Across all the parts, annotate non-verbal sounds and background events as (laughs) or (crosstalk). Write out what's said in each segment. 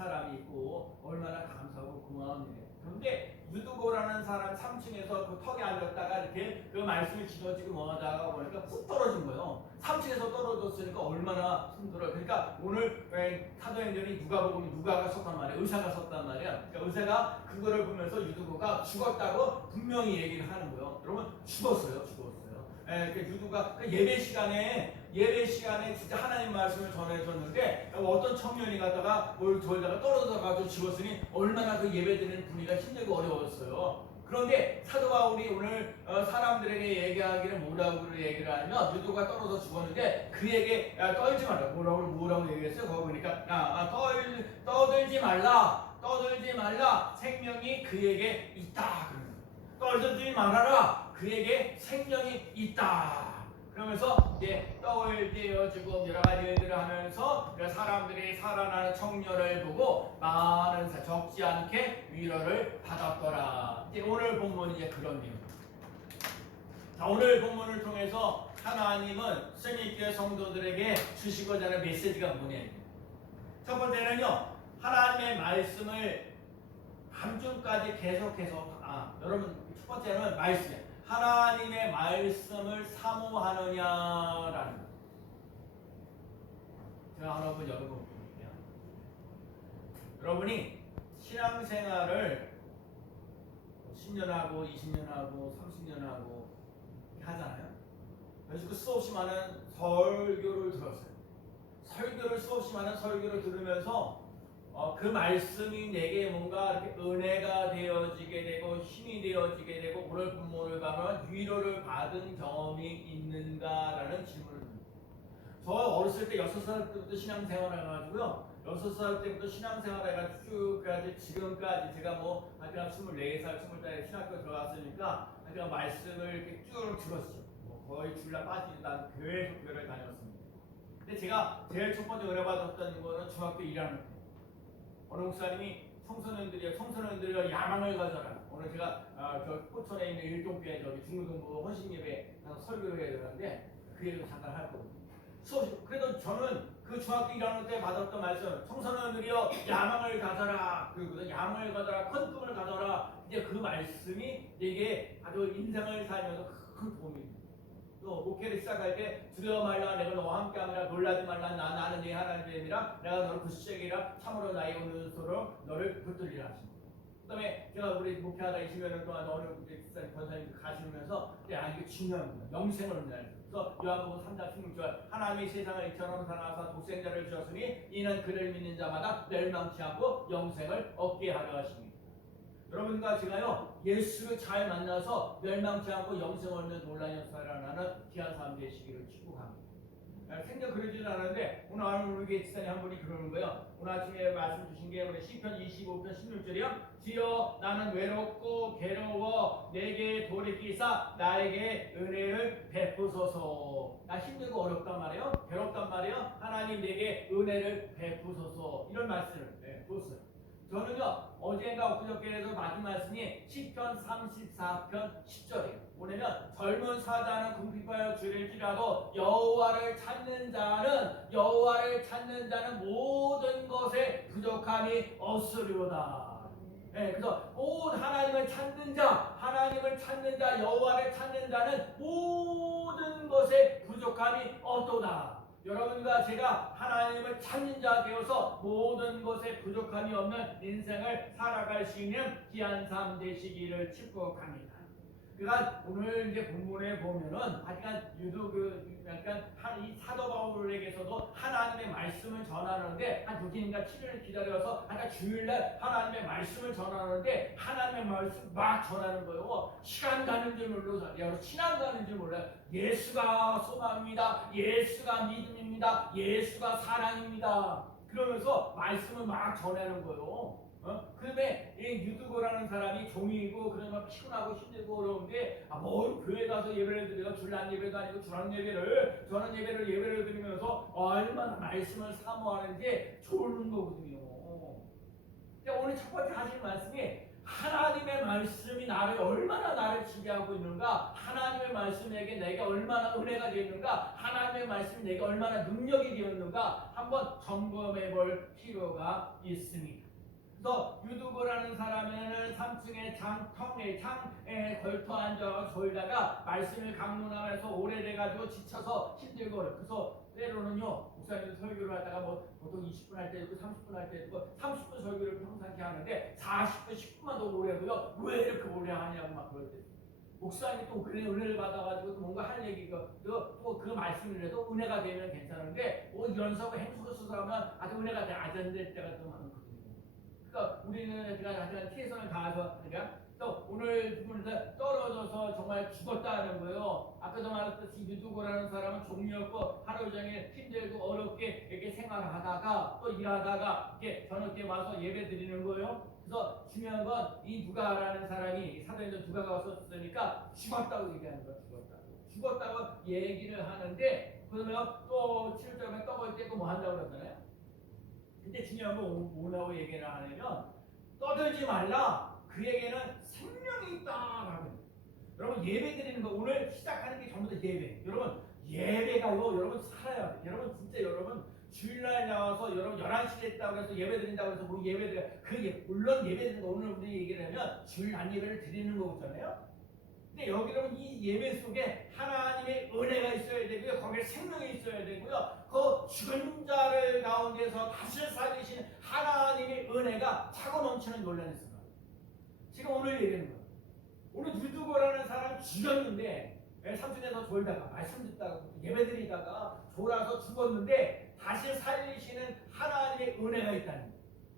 사람이 있고 얼마나 감사하고 고마운 일이에요. 그런데 유두고라는 사람 3층에서 그 턱에 앉았다가 이렇게 그 말씀이 지어지고 뭐하다가 보니까 훅 떨어진 거예요. 3층에서 떨어졌으니까 얼마나 힘들어요. 그러니까 오늘 에, 사도행전이 누가 보면 누가가 섰단 말이에요. 의사가 섰단 말이야. 그러니까 의사가 그거를 보면서 유두고가 죽었다고 분명히 얘기를 하는 거예요. 여러분 죽었어요. 죽었어요. 예, 그 유두가 그 예배 시간에 예배 시간에 진짜 하나님 말씀을 전해줬는데 어떤 청년이 갔다가 뭘 돌다가 떨어져가지고 죽었으니 얼마나 그 예배 드리는 분위기가 힘들고 어려웠어요. 그런데 사도 바울이 오늘 어, 사람들에게 얘기하기를 뭐라고 얘기를 하냐면 유도가 떨어져 죽었는데 그에게 야, 떨지 말라 뭐라고 뭐라고 얘기했어요? 거기 보니까 아, 아, 떨 떠들지 말라 떠들지 말라 생명이 그에게 있다. 떠들지 말아라 그에게 생명이 있다. 그러면서 이제 떡을 떼어주고 여러 가지 일들을 하면서 그 사람들이 살아나는 청년을 보고 많은 사- 적지 않게 위로를 받았더라. 이제 오늘 본문이 이제 그런 내용. 자 오늘 본문을 통해서 하나님은 스님교회 성도들에게 주시고자 하는 메시지가 뭐냐? 첫 번째는요 하나님의 말씀을 밤중까지 계속해서 아 여러분 첫 번째는 말씀. 하나님의 말씀을 사모하느냐라는 거. 제가 한번 여러분 볼게요. 여러분이 신앙생활을 10년 하고 20년 하고 30년 하고 하잖아요. 그래서 그 수없이 많은 설교를 들었어요. 설교를 수없이 많은 설교를 들으면서 어, 그 말씀이 내게 뭔가 은혜가 되어지게 되고 힘이 되어지게 되고 오늘 본문을 가면 위로를 받은 경험이 있는가라는 질문을 듭니다. 저 어렸을 때 여섯 살 때부터 신앙생활을 해가지고요. 여섯 살 때부터 신앙생활을 해가지고 쭉까지 지금까지 제가 뭐 하여튼 24살, 20살에 신학교 들어갔으니까 하여튼 말씀을 이렇게 쭉 들었죠. 뭐 거의 줄라 빠지지 난 계속 교회를 다녔습니다. 근데 제가 제일 첫 번째 은혜 받았던 거는 중학교 1학년 때. 어느 목사님이 청소년들이 청소년들이 야망을 가져라. 오늘 제가 아, 저 포천에 있는 일동교회 저기 중등부 헌신 예배 설교를 해야 되는데 그 얘기를 잠깐 할. 수업 그래도 저는 그 중학교 1학년 때 받았던 말씀 청소년들이여 야망을 가져라 그거든 야망을 가져라 큰 꿈을 가져라 이제 그 말씀이 내게 아주 인생을 살면서 큰 도움이 됩니다. 또 목회를 시작할 때 두려워 말라 내가 너와 함께 하느라 놀라지 말라 나, 나는 네 하나님이라 내가 너를 구시책이라 참으로 나의 오는 소로 너를 붙들리라 하십니다. 그다음에 제가 우리 목회하다 20년 동안 어느 권사님 가시면서 야 이게 중요합니다. 영생을 위하여. 그래서 요한복음 3장 16절 하나님이 세상을 이처럼 사랑하사 독생자를 주었으니 이는 그를 믿는 자마다 멸망치 않고 영생을 얻게 하려 하십니다. 여러분과 제가요 예수를 잘 만나서 멸망치 않고 영생 얻는 놀라운 역사를 하는 귀한 삶 되시기를 축복합니다. 아, 생전 그러지는 않았는데 오늘 하는 우리 교회 한 분이 그러는 거예요. 오늘 아침에 말씀 주신 게 우리 시편 25편 16절이요. 주여 나는 외롭고 괴로워 내게 돌이키사 나에게 은혜를 베푸소서. 나 힘들고 어렵단 말이에요. 괴롭단 말이에요. 하나님 내게 은혜를 베푸소서. 이런 말씀을 네, 줬어요. 저는요 어제가 엊그저께에서 맞은 말씀이 10편 34편 10절이에요. 뭐냐면 젊은 사자는 궁핍하여 줄일지라도 여호와를 찾는 자는 여호와를 찾는 자는 모든 것에 부족함이 없으리로다. 네, 그래서 온 하나님을 찾는 자, 하나님을 찾는 자, 여호와를 찾는 자는 모든 것에 부족함이 없도다. 여러분과 제가 하나님을 찾는 자 되어서 모든 것에 부족함이 없는 인생을 살아갈 수 있는 귀한 삶 되시기를 축복합니다. 그러니까 오늘 이제 본문에 보면은 약간 유도 그 약간 한 이 사도 바울에게서도 하나님의 말씀을 전하는데 한 6일인가 7일을 기다려서 아까 주일날 하나님의 말씀을 전하는데 하나님의 말씀 막 전하는 거예요. 시간 가는 줄 모르고 여러분 시간 가는 줄 몰라요. 예수가 소망입니다. 예수가 믿음입니다. 예수가 사랑입니다. 그러면서 말씀을 막 전하는 거예요. 어? 그다음에 이 유두고라는 사람이 종이고 그러면 피곤하고 힘들고 어려운데 아, 뭘 교회 가서 예배를 드리고 줄난 예배도 아니고 주한 예배를 주한 예배를 예배를 드리면서 얼마나 말씀을 사모하는지 좋은 거거든요. 근데 오늘 첫 번째 하실 말씀이 하나님의 말씀이 나를 얼마나 나를 지배하고 있는가? 하나님의 말씀에게 내게 얼마나 은혜가 되었는가? 하나님의 말씀이 내게 얼마나 능력이 되었는가? 한번 점검해 볼 필요가 있습니다. 그래서 유두고라는 사람에는 3층에 장통에 창에 걸터 앉아 졸다가 말씀을 강론하면서 오래돼가지고 지쳐서 힘들고 그래서 때로는요 목사님 설교를 하다가 뭐 보통 20분 할때 있고 30분 할때 있고 30분 설교를 평상시 하는데 40분 10분만 더 오래 해도요 왜 이렇게 오래 하냐고 막 그럴 때. 목사님이 또 그래 은혜를 받아가지고 또 뭔가 할 얘기가 또그 말씀을 해도 은혜가 되면 괜찮은데 뭐 연습을 행수를 하면 아주 은혜가 돼 아전될 때가 또 많거든요. 그러니까 우리는 제가 하여간 최선을 다해서 그러니까 또 오늘 부분에서 떨어져서 정말 죽었다는 거예요. 아까도 말했듯이 유두고라는 사람은 종이었고 하루 종일 힘들고 어렵게 이렇게 생활하다가 또 일하다가 이렇게 저녁에 와서 예배 드리는 거예요. 그래서 중요한 건 이 누가라는 사람이 사도행전 누가가 왔었으니까 죽었다고 얘기하는 거야. 죽었다고. 죽었다고 얘기를 하는데 그러면 또 7절에 떠볼 때또뭐 한다고 그러잖아요. 근데 중요한 건 뭐라고 얘기를 하냐면 떠들지 말라. 그에게는 생명이 있다라고. 여러분 예배 드리는 거 오늘 시작하는 게 전부 다 예배. 여러분 예배가 요. 여러분 살아야 돼. 여러분 진짜 여러분 주일날 나와서 여러분 11시에 했다고 해서 예배 드린다고 해서 뭐 예배 드려 그 예, 물론 예배 드리는 거 오늘 우리 얘기를 하면 주일 날 예배를 드리는 거잖아요. 근데 여기 여러분 이 예배 속에 하나님의 은혜가 있어야 되고요. 거기에 생명이 있어야 되고요. 그 죽은 자를 가운데서 다시 살리신 하나님의 은혜가 차고 넘치는 논란이 있습니다. 지금 오늘 얘기하는 거예요. 오늘 유두고라는 사람 죽였는데 삼촌에서 졸다가 말씀 듣다가 예배 드리다가 졸아서 죽었는데 다시 살리시는 하나님의 은혜가 있다는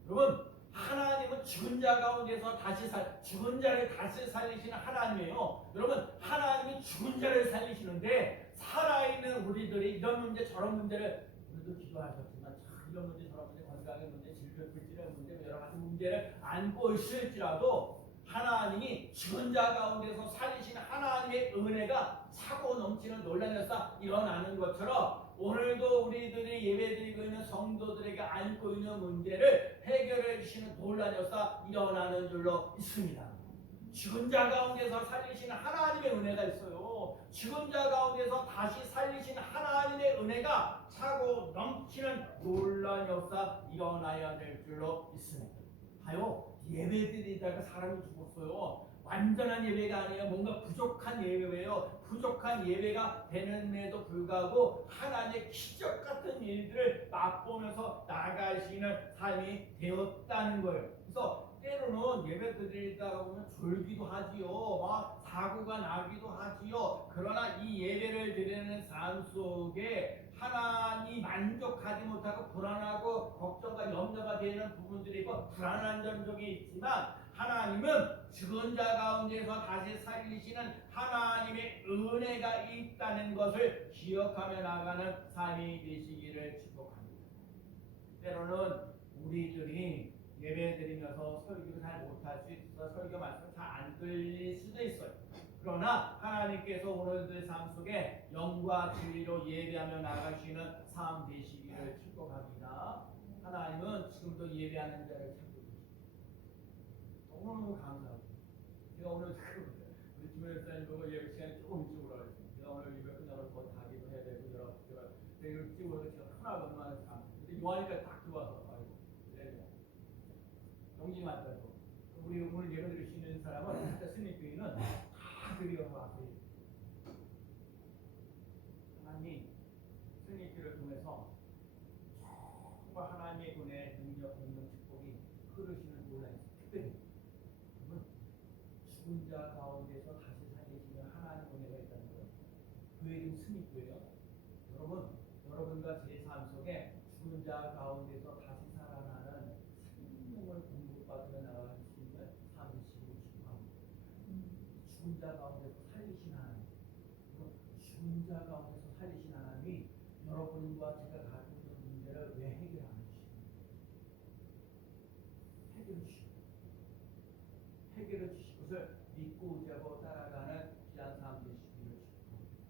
거예요. 여러분 하나님은 죽은 자 가운데서 다시 살 죽은 자를 다시 살리시는 하나님이에요. 여러분 하나님이 죽은 자를 살리시는데 살아있는 우리들이 이런 문제 저런 문제를 우리도 기도하셨지만 참 이런 문제 저런 문제 건강의 문제 질병 불질의 문제 여러 가지 문제를 안고 있을지라도 하나님이 죽은 자 가운데서 살리시는 하나님의 은혜가 차고 넘치는 논란에서 일어나는 것처럼 오늘도 우리들이 예배드리고 있는 성도들에게 안고 있는 문제를 해결해 주시는 논란에서 일어나는 줄로 있습니다. 죽은 자 가운데서 살리시는 하나님의 은혜가 있어요. 죽은 자 가운데서 다시 살리시는 하나님의 은혜가 차고 넘치는 놀라운 역사 일어나야 될 줄로 있습니다. 봐요. 예배드리다가 사람이 죽었어요. 완전한 예배가 아니에요. 뭔가 부족한 예배예요. 부족한 예배가 되는데도 불구하고 하나님의 기적 같은 일들을 맛보면서 나가시는 삶이 되었다는 거예요. 그래서 때로는 예배 드리다 보면 졸기도 하지요. 막 사고가 나기도 하지요. 그러나 이 예배를 드리는 삶 속에 하나님 만족하지 못하고 불안하고 걱정과 염려가 되는 부분들이 있고 불안한 점적이 있지만 하나님은 죽은 자 가운데서 다시 살리시는 하나님의 은혜가 있다는 것을 기억하며 나가는 삶이 되시기를 축복합니다. 때로는 우리들이 예배 드리면서 설교를 잘 못할 수 있어서 설교 말씀 잘 안 들릴 수도 있어요. 그러나 하나님께서 오늘의 삶 속에 영과 진리로 예배하며 나가시는 삶 되시기를 축복합니다. 하나님은 지금도 예배하는 자를 찾고 계십니다. 너무너무 감사합니다. 제가 오늘 (laughs) 우리 김현 목사님 보고 예배 시간이 조금 일찍 오라고 했어요. 제가 오늘 예배 끝나고 더 가기도 해야 되고 여러 일찍 오라고 제가 하나 얼마나 감. 근데 요하니까 딱 들어와서 아이고 그래. 영지 맞다고. 우리 오늘 예배 드릴 수 있는 사람은 진짜 스님교회는 다 드리고 앞에 하나님 스님교회를 통해서 정말 하나님의 분의 능력, 공동, 축복이 흐르시는 논란이 특별히 여러분 죽은 자 가운데서 다시 살리시는 하나님 은혜가 있다는 거예요. 교회 이름 스님교회요. 여러분 여러분과 제 삶 속에 죽은 자 가운데서 다시 살아나는 생명을 공급받으며 나갈 수 있는 삶이시고 축복합니다. 죽은 자 가운데서 살리신 하나님, 그리고 죽은 자 가운데서 살리신 하나님이 여러분과 제가 가지고 있는 문제를 왜 해결 안 해주시고 해결해 주시고 해결해 주실 것을 믿고 의지하고 따라가는 귀한 삶 되시기를 축복합니다.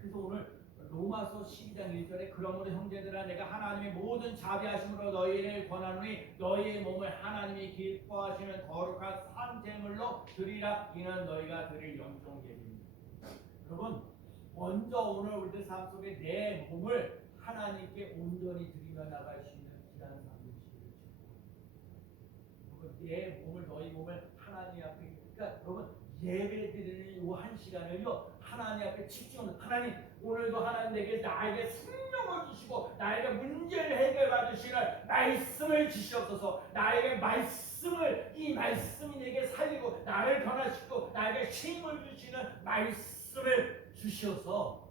그래서 오늘 로마서 12장 1절에 그러므로 형제들아 내가 하나님의 모든 자비하심으로 너희를 권하노니 너희 너희의 몸을 하나님이 기뻐하시는 거룩한 산제물로 드리라 이는 너희가 드릴 영적 예입니다. 여러분 먼저 오늘 우리들 삶 속에 내 몸을 하나님께 온전히 드리며 나갈 수 있는 귀한 삶이시기를 축복합니다. 내 몸을 너희 몸을 하나님 앞에 그러니까 여러분 예배 드리는 이한 시간을요 하나님 앞에 집중하는 하나님 오늘도 하나님 내게 나에게 생명을 주시고 나에게 문제를 해결해 주시는 말씀을 주시옵소서. 나에게 말씀을 이 말씀이 내게 살리고 나를 변화시키고 나에게 힘을 주시는 말씀을 주시어서.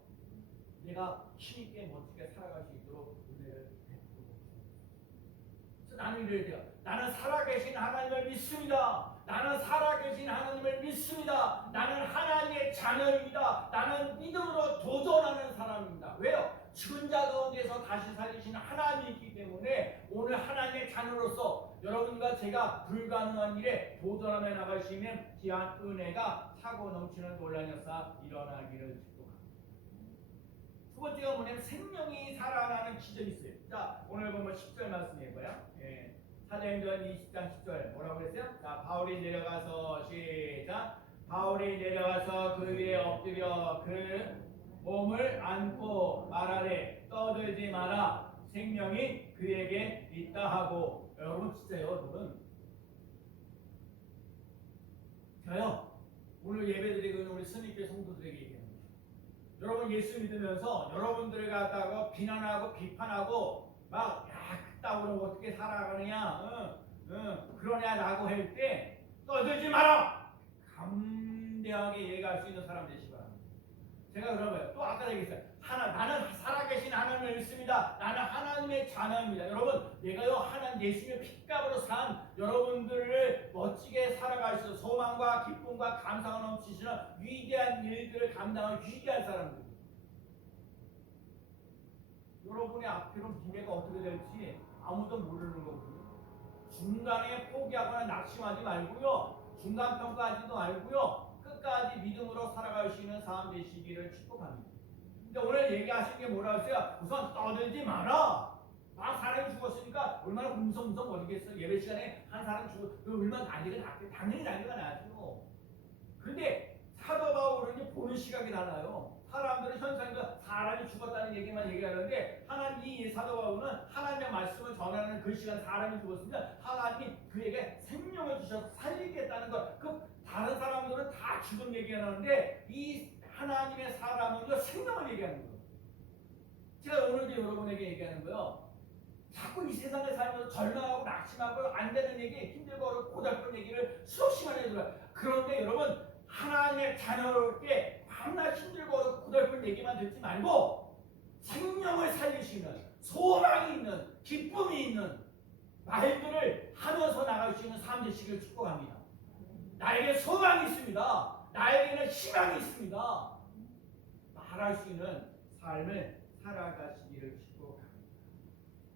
내가 힘있게 멋지게 살아갈 수 있도록 은혜를 베풀고 그래서 나는 이래야 돼요 나는 살아계신 하나님을 믿습니다 나는 살아계신 하나님을 믿습니다. 나는 하나님의 자녀입니다. 나는 믿음으로 도전하는 사람입니다. 왜요? 죽은 자 가운데서 다시 살리시는 하나님이기 때문에 오늘 하나님의 자녀로서 여러분과 제가 불가능한 일에 도전하며 나갈 수 있는 귀한 은혜가 차고 넘치는 논란 역사 일어나기를 축복합니다. 두 번째가 뭐냐면 생명이 살아나는 기적이 있어요. 자, 오늘 보면 10절 말씀이고요. 예. 사도행전 20장 10절. 뭐라고 그랬어요? 자 바울이 내려가서 시작. 바울이 내려가서 그 위에 엎드려 그 몸을 안고 말하되 떠들지 마라. 생명이 그에게 있다 하고. 여러분 진짜요 여러분? 저요? 오늘 예배드리고 있는 우리 스님께 성도들에게 얘기합니다 여러분 예수 믿으면서 여러분들을 갖다가 비난하고 비판하고 막 따구로 어떻게 살아가느냐, 응, 응, 그러냐라고 할 때 떠들지 마라. 감대하게 얘기할 수 있는 사람 되시기 바랍니다. 제가 그러면 또 아까 얘기했어요. 하나 나는 살아계신 하나님을 믿습니다. 나는 하나님의 자녀입니다. 여러분, 내가요 하나님 예수님의 핏값으로 산 여러분들을 멋지게 살아갈 수 있는 소망과 기쁨과 감사가 넘치시는 위대한 일들을 감당할 위대한 사람들. 여러분의 앞으로 미래가 어떻게 될지 아무도 모르는 거거든요. 중간에 포기하거나 낙심하지 말고요. 중간 평가하지도 말고요. 끝까지 믿음으로 살아갈 수 있는 삶 되시기를 축복합니다. 근데 오늘 얘기하신 게 뭐라 했어요? 우선 떠들지 마라. 막 사람이 죽었으니까 얼마나 웅성웅성 거리겠어. 예배 시간에 한 사람 죽어. 그 얼마나 난리가 났겠 당연히 난리가 나죠. 근데 사도 바울은 보는 시각이 달라요. 사람들은 현상과 사람이 죽었다는 얘기만 얘기하는데 하나님 이 사도 바울은 하나님의 말씀을 전하는 그 시간 사람이 죽었습니다. 하나님이 그에게 생명을 주셔서 살리겠다는 것. 그 다른 사람들은 다 죽은 얘기하는데 이 하나님의 사람은요 생명을 얘기하는 거예요. 제가 오늘도 여러분에게 얘기하는 거예요. 자꾸 이 세상에 살면서 절망하고 낙심하고 안 되는 얘기, 힘들고 어렵고 고달픈 얘기를 수없이 많이 해줘요. 그런데 여러분 하나님의 자녀롭게 밤낮 힘들고 고달픈 얘기만 듣지 말고 생명을 있는 소망이 있는 기쁨이 있는 말들을 하면서 나갈 수 있는 삶 되시기를 축복합니다. 나에게 소망이 있습니다. 나에게는 희망이 있습니다. 말할 수 있는 삶을 살아가시기를 축복합니다.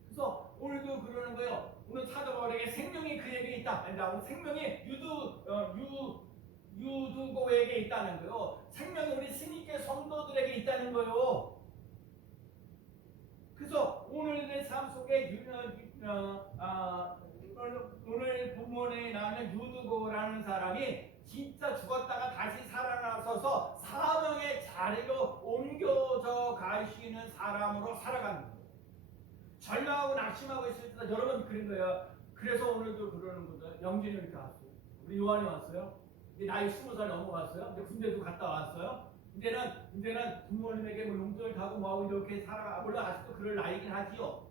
그래서 오늘도 그러는 거예요. 오늘 사도 바울에게 생명이 그에게 있다. 아니다. 오늘 생명이 유두 어, 유 유두고에게 있다는 거예요. 생명이 우리 스님께 성도들에게 있다는 거예요. 그래서 오늘의 삶 속에 유, 어, 아, 오늘 본문에 나오는 유두고라는 사람이 진짜 죽었다가 다시 살아나서서 사명의 자리로 옮겨져 가시는 사람으로 살아가는 거예요. 절망하고 낙심하고 있을 때 여러분 그런 거예요. 그래서 오늘도 그러는 분들 영진이 이렇게 왔어요. 우리 요한이 왔어요. 이제 나이 스무 살 넘어갔어요. 이제 군대도 갔다 왔어요. 이제는 이제는 부모님에게 뭐 용돈을 가고 뭐하고 이렇게 살아가 물론 아직도 그럴 나이긴 하지요.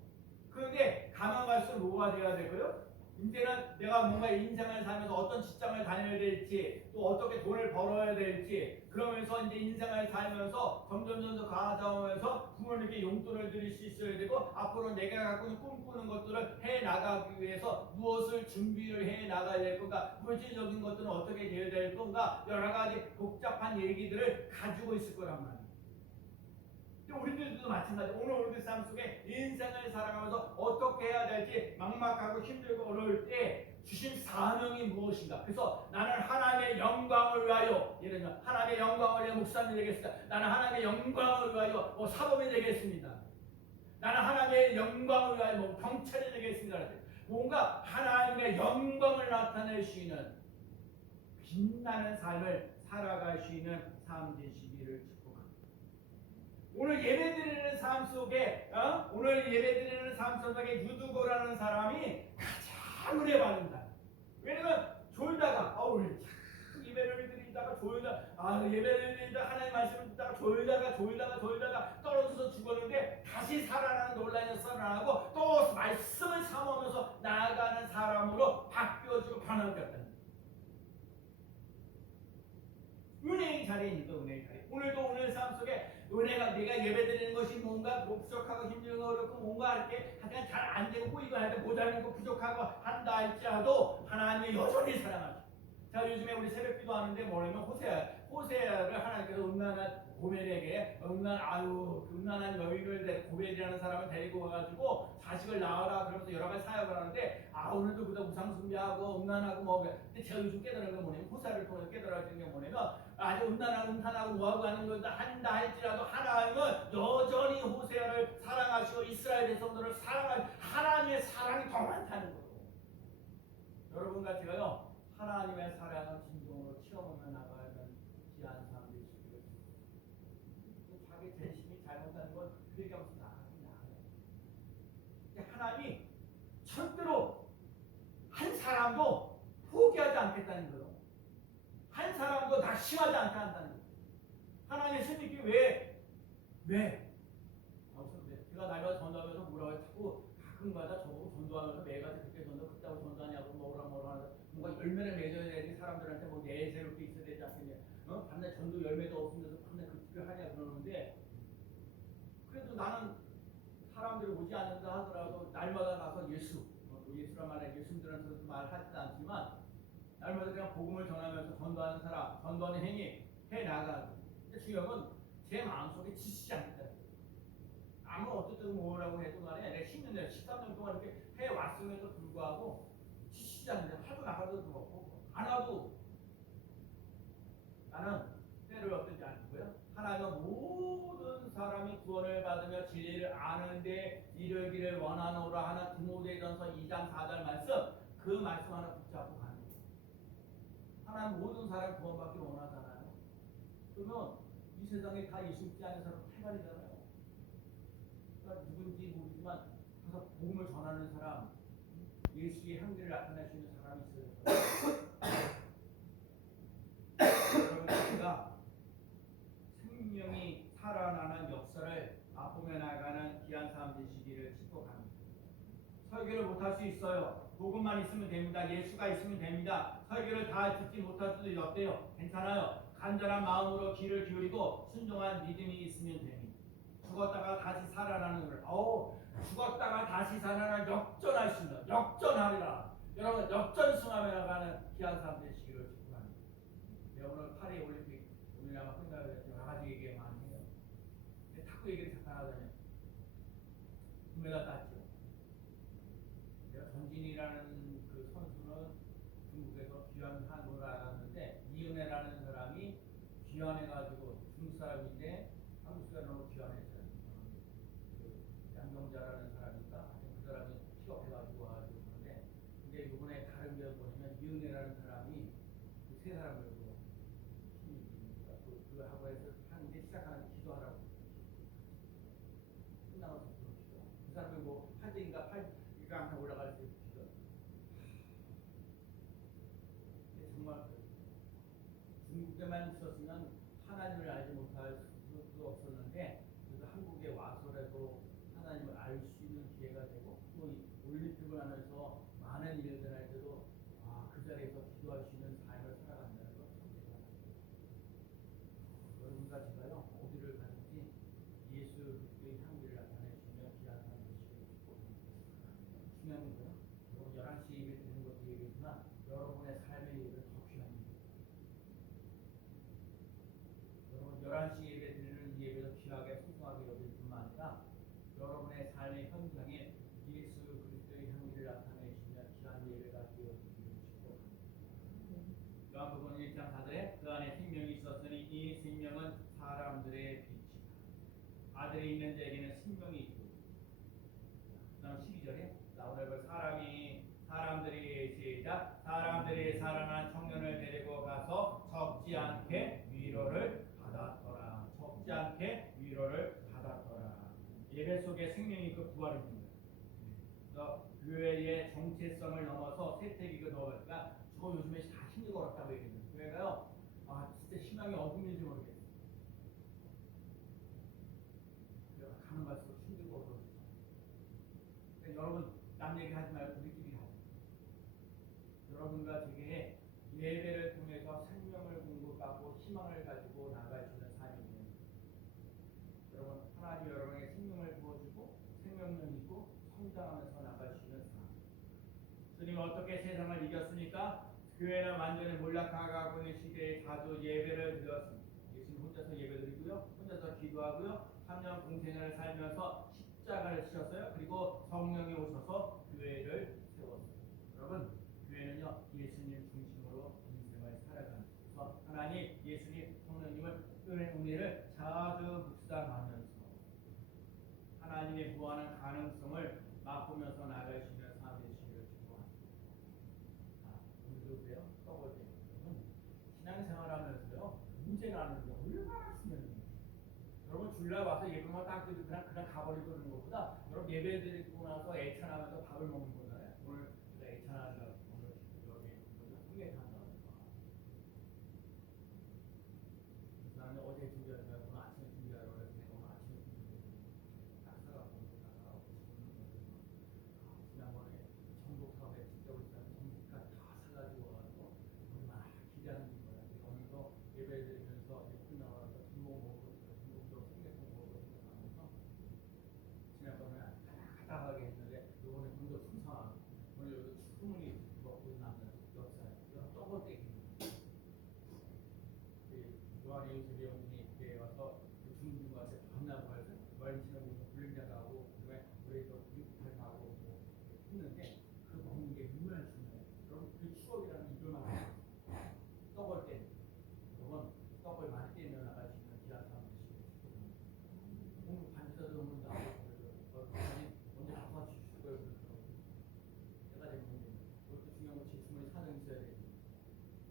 그런데 가만 갈수록 뭐가 돼야 되고요? 이제는 내가 뭔가 인생을 살면서 어떤 직장을 다녀야 될지 또 어떻게 돈을 벌어야 될지 그러면서 이제 인생을 살면서 점점 점점 가져오면서 부모님께 용돈을 드릴 수 있어야 되고 앞으로 내가 갖고 있는 꿈꾸는 것들을 해 나가기 위해서 무엇을 준비를 해 나가야 될 건가 물질적인 것들은 어떻게 되어야 될 건가 여러 가지 복잡한 얘기들을 가지고 있을 거란. 근데 우리들도 마찬가지. 오늘 우리들 삶 속에 인생을 살아가면서 어떻게 해야 될지 막막하고 힘들고 어려울 때 주신 사명이 무엇인가? 그래서 나는 하나님의 영광을 위하여 예를 들면 하나님의 영광을 위해 목사님 되겠습니다. 나는 하나님의 영광을 위하여 뭐 사범이 되겠습니다. 나는 하나님의 영광을 위하여 뭐 경찰이 되겠습니다. 뭔가 하나님의 영광을 나타낼 수 있는 빛나는 삶을 살아갈 수 있는 삶 축복합니다. 오늘 예배드리는 삶 속에 어? 오늘 예배드리는 삶 속에 유두고라는 사람이 가장 은혜 받는다. 왜냐면 졸다가 아우 참 예배를 드리다가 졸다 아 예배를 드리다 하나님 말씀을 듣다가 졸다가 졸다가 졸다가 떨어져서 죽었는데 다시 살아나는 논란이 살아나고 또 말씀을 삼으면서 나아가는 사람으로 바뀌어지고 변화되었다. 은혜의 자리에 있는 거 은혜의 자리. 오늘도 오늘 삶 속에 은혜가 내가 예배드리는 것이 뭔가 부족하고 힘들고 어렵고 뭔가 할게 하여간 잘안 되고 꼬이고 할때 모자르고 부족하고 한다 할지라도 하나님이 여전히 사랑하시고 자 요즘에 우리 새벽 기도 하는데 뭐냐면 호세아 호세아를 하나님께서 음란한 고멜에게 음란 아유 그 음란한 여인을 데 고멜이라는 사람을 데리고 와가지고 자식을 낳아라 그러면서 여러 가지 사역을 하는데 아 오늘도 그다 우상 숭배하고 음란하고 뭐 근데 제가 요즘 깨달은 건 뭐냐면 호세아를 통해서 깨달아진 게 뭐냐면 아주 음란하고 음란하고 뭐하고 하는 걸 한다 할지라도 하나님은 여전히 호세아를 사랑하시고 이스라엘 백성들을 사랑할 하나님의 사랑이 더 많다는 거예요. 여러분과 제가요 하나님의 사랑을 진정으로 체험하며 나가야 하는 귀한 삶 되시기를 자기 재심이 잘못하는 건 그에게 없어 나가긴 나가요. 근데 하나님이 절대로 한 사람도 포기하지 않겠다는 거예요. 한 사람도 낙심하지 않게 한다는 거예요. 하나님의 스님께 왜? 왜? 아, 무슨 왜? 제가 날마다 전도하면서 뭐라고 해? 자꾸 가끔가다 저보고 전도하면서 매가 그렇게 전도 그따고 전도하냐고 뭐라 뭐라 하는 뭔가 열매를 맺어야 되지 사람들한테 뭐 내세롭게 있어야 되지 않겠냐 어? 반대 전도 열매도 없으면서 반대 그렇게 하냐 그러는데 그래도 나는 사람들이 오지 않는다 하더라도 날마다 가서 예수 어, 뭐 예수란 말에 예수님들한테도 말하지도 않지만 날마다 그냥 복음을 전하면서 전도하는 사람 전도하는 행위 해 나가고 근데 중요한 건제 마음속에 지치지 않겠다. 아무 어쨌든 뭐라고 해도 간에 내가 10년, 내가 13년 동안 이렇게 해 왔음에도 불구하고 지치지 않는데 하도 나가도 그렇고 안 와도. 나는 때를 얻지 않고요. 하나님은 모든 사람이 구원을 받으며 진리를 아는데 이르기를 원하노라 하는 디모데전서 2장 4절 말씀 그 말씀 하나 붙잡고 가는 거예요. 하나님 모든 사람 구원받기 원하잖아요. 그러면 이 세상에 다 예수 믿지 않는 사람 태반이잖아요. 그러니까 누군지 모르지만 가서 복음을 전하는 사람, 예수의 향기를 나타낼 수 있는 사람이 있어요. 여러분 우리가 생명이 살아나는 역사를 맛보며 나가는 귀한 사람 되시기를 축복합니다. 설교를 못할 수 있어요. 복음만 있으면 됩니다. 예수가 있으면 됩니다. 설교를 다 듣지 못할 수도 어때요? 괜찮아요. 간절한 마음으로 귀를 기울이고 순종한 믿음이 있으면 됩니다. 죽었다가 다시 살아나는 걸. 어우, 죽었다가 다시 살아나는 역전할 수 있는 역전하리라. 여러분 역전승하며 나가는 귀한 사람 되시기를 축복합니다. 네, 오늘 파리 올림픽 오늘나라 끝나고 여러 가지 얘기 많이 해요. 탁구 얘기를 잠깐 하자면 금메달 땄 시작. 사람들이 사랑한 청년을 데리고 가서 적지 않게 위로를 받았더라. 적지 않게 위로를 받았더라. 예배 속에 생명이 그 부활입니다. 그래서 교회의 정체성을 넘어서 세태기가 넣어니까 저거 요즘에 다 힘들고 어렵다고 얘기해요. 교회가요. 아 진짜 희망이 어둠인지 모르겠어요. 교회가 가는 갈수록 힘들고 어려워요. 그러니까 여러분 남 얘기하지 말고 우리끼리 하자. 여러분과 제게 예배를 통해서 생명을 공급하고 희망을 가지고 나갈 수 있는 삶이에요. 여러분 하나님 여러분에게 생명을 부어주고 생명력 있고 성장하면서 나갈 수 있는 삶. 주님 어떻게 세상을 이겼습니까? 교회는 완전히 몰락하고 있는 시대에 자주 예배를 드렸습니다. 예수님 혼자서 예배 드리고요, 혼자서 기도하고요, 3년 공생을 살면서 십자가를 지셨어요. 그리고 성령이 오셔서 교회를 세웠어요. 여러분, 교회는요 예수님 중심으로 인생을 살아가는. 그래서 하나님, 예수님, 성령님을 은혜 은혜를 자주 묵상하면서 하나님의 부활하는 가능성을 맛보면서 나갈 수 있는 삶의 시를 축복합니다. 아, 오늘도 그래요? 떠볼 때 여러분 신앙생활하면서요 문제라는 게 얼마나 있으면 여러분 주일날 와서 예배만 딱 드리고 그냥 그냥 가버리고 그러는 것보다 여러분 예배 드리고 나서 애찬하면서 밥을 먹는 거잖아요. 오늘 제가 애찬하려고 오늘 여기 소개 한다고 그래서 나는 어제 준비하지 말고 오늘 아침에 준비하라고 그래서 내가 오늘 아침에 준비했는데 딱 사갖고 나가고 싶은 거예요. 지난번에 전국 사업에 진짜 우리 사람 전국가 다 사가지고 와가지고 얼마나 기대하는 거야. 내가 오늘도 예배 드리면서 이제 끝나가서 전복 먹고 전복도 삼계탕 먹고 생각하면서 지난번에 가다하게 했는데 이번에 좀더 풍성하고 오늘 여기 충분히 먹고 남는 역사에 떡을 떼기 요한이 요셉이 형님이 교회에 와서 그 중국 와서 만나고 해서 월치하고 불행장 가고 그다음에 우리 또 미국팔 가고 뭐 했는데 그 먹는 게 얼마나 중요해요. 여러분 그 추억이라는 이들만 떡을 때 여러분 떡을 많이 떼며 나갈 수 있는 귀한 삶을 시키고 오늘 반지도 너무 나오고 그래서 어머니 먼저 아파 주시고 그래서 내가 되면 이것도 중요한 건 주머니 사정 있어야 돼.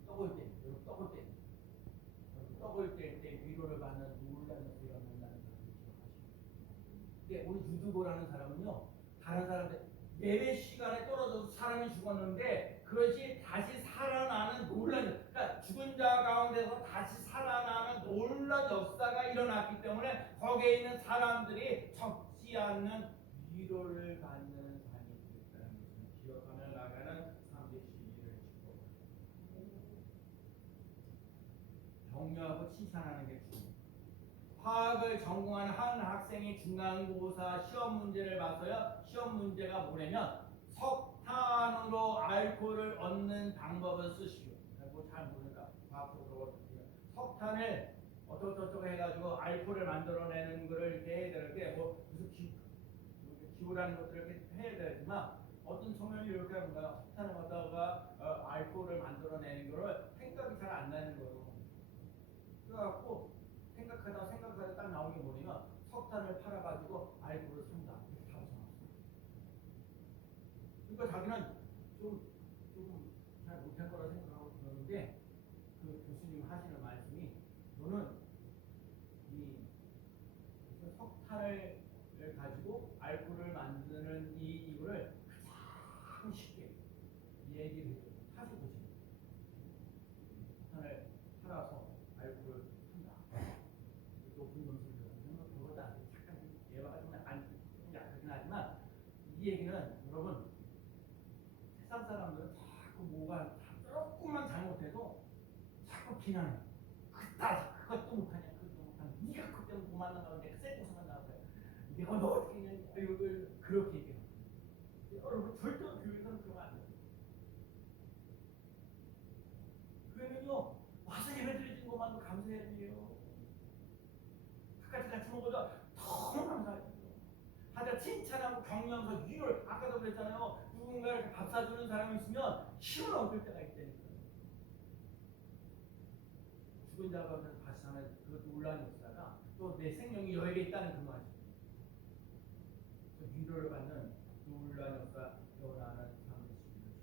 떡을 때 여러분 떡을 때 떡을 뗄 때 위로를 받는 놀라는 소리가 난다는 사람을 기억하시고 근데 우리 유두보라는 사람은요 다른 사람들 예배 시간에 떨어져서 사람이 죽었는데 그것이 다시 살아나는 놀란 그러니까 죽은 자 가운데서 다시 살아나는 놀란 역사가 일어났기 때문에 거기에 있는 사람들이 적지 않는 위로를 받는 삶이 되었다는 것을 기억하며 나가는 삶의 시기를 축복합니다. 격려하고 칭찬하는 게 중요해요. 화학을 전공한 한 학생이 중간고사 시험 문제를 봐서요. 시험 문제가 뭐냐면 석탄으로 알코올을 얻는 방법을 쓰시오. 뭐잘 모르니까 과학적으로 석탄을 어쩌고저쩌고 해가지고 알코올을 만들어내는 거를 이렇게 해야 되는데 뭐 무슨 기, 기호라는 것들을 이렇게 해야 되지만 어떤 청년이 이렇게 거야. 석탄을 갖다가 어, 알코올을 만들어내는 거를 생각이 잘 안 나는 거예요. 그래갖고 생각하다 생각하다 딱 나온 게 뭐냐면 석탄을 팔아가지고 알코올을 산다 이렇게 정했어요. 그러니까 자기는 좀좀잘 못할 거라 생각하고 그러는데 그 교수님 하시는 말씀이 너는 이 석탄을 가지고 알코올을 만드는 이 이유를 가장 쉽게 얘기를 해줘요. 사실 보시면 석탄을 팔아서 알코올을 산다. 높은 점수를 주면 그거보다 잠깐 예화가 좀 안, 좀 약하긴 하지만 이 얘기는 여러분 세상 사람들은 자꾸 뭐가 조금만 잘못해도 자꾸 비난해. 그따 그것도 못하냐 그것도 못하냐 네가 그때 못 만나가는데 그 쎄고서만 나올 거야. 내가 너 어떻게 했냐 이걸 그렇게 얘기해요. 여러분 절대 교회에서는 그러면 안 돼요. 교회는요 와서 예배 드리는 것만도 감사해야 돼요. 같이 같이 먹어도 너무 감사해요. 하자 칭찬하고 격려하면서 위를 아까도 그랬잖아요. 누군가 이렇게 밥 사주는 사람이 있으면 힘을 얻을 때가 있다니까요. 자 가운데 다시 사는 그 놀라는 역사가 또 내 생명이 여에게 있다는 그 말이죠. 그 위로를 받는 놀라는 역사, 변화하는 삶의 시기를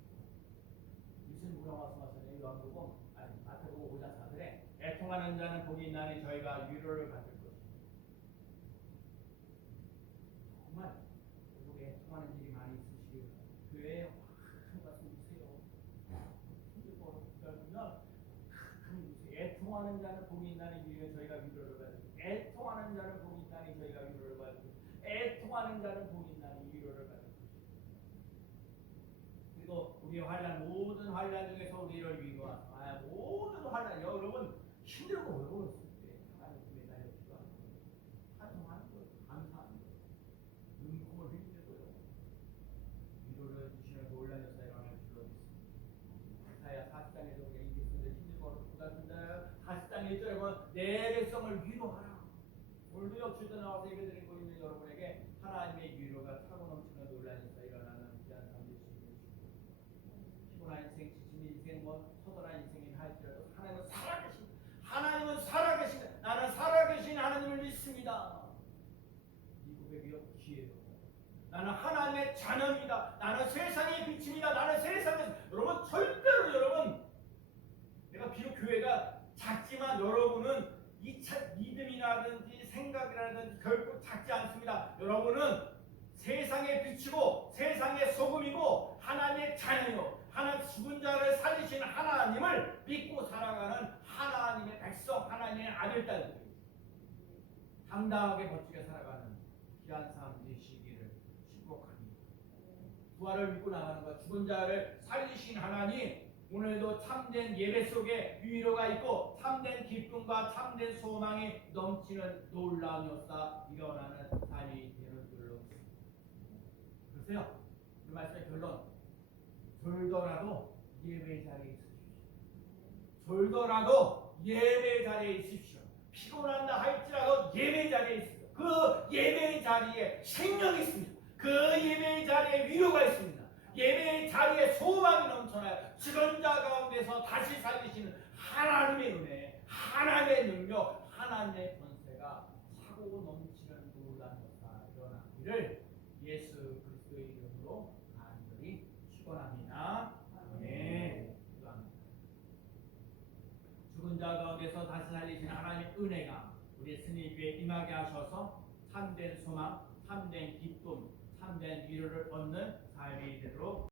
주고 요한복음 아니 마태복음 5장 4절에 애통하는 자는 복이 있나니 저희가 위로를 받을 것이다. 정말 여기 애통하는 일이 많이 있으시길 교회에 큰 말씀 주세요. 힘들 거 기다리면 큰 주세요. 애통하는 자는 복이 있나니 위로 저희가 위로를 받을 것이다. 애통하는 자는 복이 있나니 저희가 위로를 받을 것이다. 애통하는 자는 복이 있나니 위로를 받을 것이다. 그리고 우리의 환란 모든 환란 중에서 우리를 위로하사 아, 모든 환란 여러분 힘들고 어려웠을 때 하나님 매달려 기도하는 거예요. 찬송하는 거예요. 감사하는 거예요. 눈물을 흘리는 거예요. 위로를 주시는 놀라는 사랑을 불러주습니다 이사야 40장에도 우리 이기스들 힘들고 어렵고 같은데 40장 1절에 보면 내 백성을 위로하라. 오늘도 역시도 나와서 예배드리고 있는 여러분에게 하나님의 위로가 타고 넘치는 놀라는 사 일어나는 귀한 삶 되시길 피곤한 인생, 지친 인생, 뭐 서늘한 인생이 할지라도 하나님은 살아계신 하나님은 살아계신 나는 살아계신 하나님을 믿습니다. 이 고백이 기회요. 나는 하나님의 자녀입니다. 나는 세상의 빛입니다. 나는 세상의 여러분 절대로 여러분 내가 비록 교회가 작지만 여러분은 이 차, 믿음이라든지 생각이라든지 결코 작지 않습니다. 여러분은 세상의 빛이고 세상의 소금이고 하나님의 자녀요. 하나님 죽은 자를 살리시는 하나님을 믿고 살아가는 하나님의 백성, 하나님의 아들 딸들. 당당하게 멋지게 살아가는 귀한 삶 되시기를 축복합니다. 부활을 믿고 나가는 것, 죽은 자를 살리신 하나님, 오늘도 참된 예배 속에 위로가 있고 참된 기쁨과 참된 소망이 넘치는 놀라운 역사 일어나는 삶이 되는 줄로. 그러세요. 이 말씀의 결론. 졸더라도 예배 자리에 있으십시오. 졸더라도 예배 자리에 있으십시오. 피곤한다 할지라도 예배 자리에 있습니다. 그 예배 자리에 생명이 있습니다. 그 예배 자리에 위로가 있습니다. 예배 자리에 소망이 넘쳐나요. 죽은 자 가운데서 다시 살리시는 하나님의 은혜, 하나님의 능력, 하나님의 권세가 차고 넘치는 놀라운 역사 일어나기를 예수 그리스도의 이름으로 간절히 축원합니다. 아멘. 죽은 자 가운데서 다시 살리신 하나님의 은혜가 우리 스님 위에 임하게 하셔서 참된 소망, 참된 기쁨, 참된 위로를 얻는 삶이 되도록